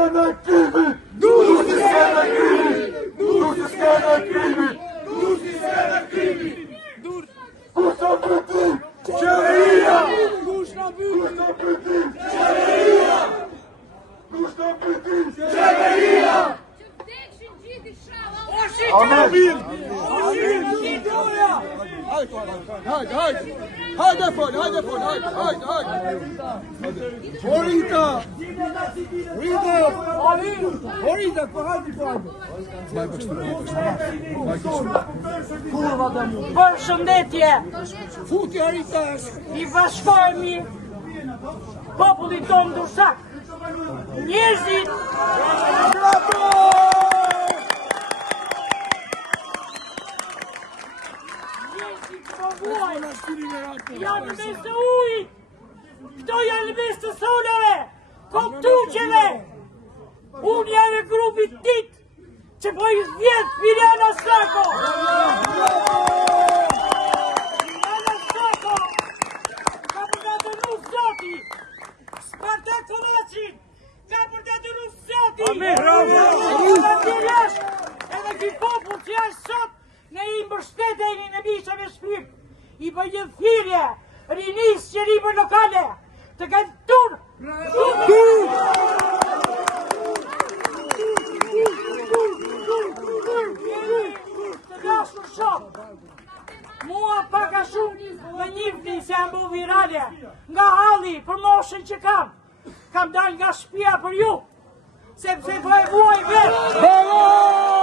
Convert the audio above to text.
skena e krimit! Nusi skena e krimit! Nusi skena e krimit! Nusi skena e krimit! Kush na pyeti? Qeveria! Kush na pyeti? Qeveria! Kush na pyeti? Qeveria! Amin! Hajde fol! Horita! Horita, po hajde! Përshëndetje! Futi Horita! I bashkohemi popullit tonë dursak. Njerëzit janë në mes të ujit, këto janë në mes të solave, koptuqeve. Unë jam e grupit dit që po i vjet Mirjana Sako. Mirjana Sako ka për të dënu zoti, Spartak Kovaçin ka për të dënu zoti. Edhe ky popull që është sot ne i mbështeteni në misha me shpirt. I bëjë thirrje rinis qeverisë lokale të kanë tur. Të dashur shok, mua pak a shumë më njihni se jam bu virale nga halli për moshën që kam dalë nga shtëpia për ju, sepse po e vuaj vetë.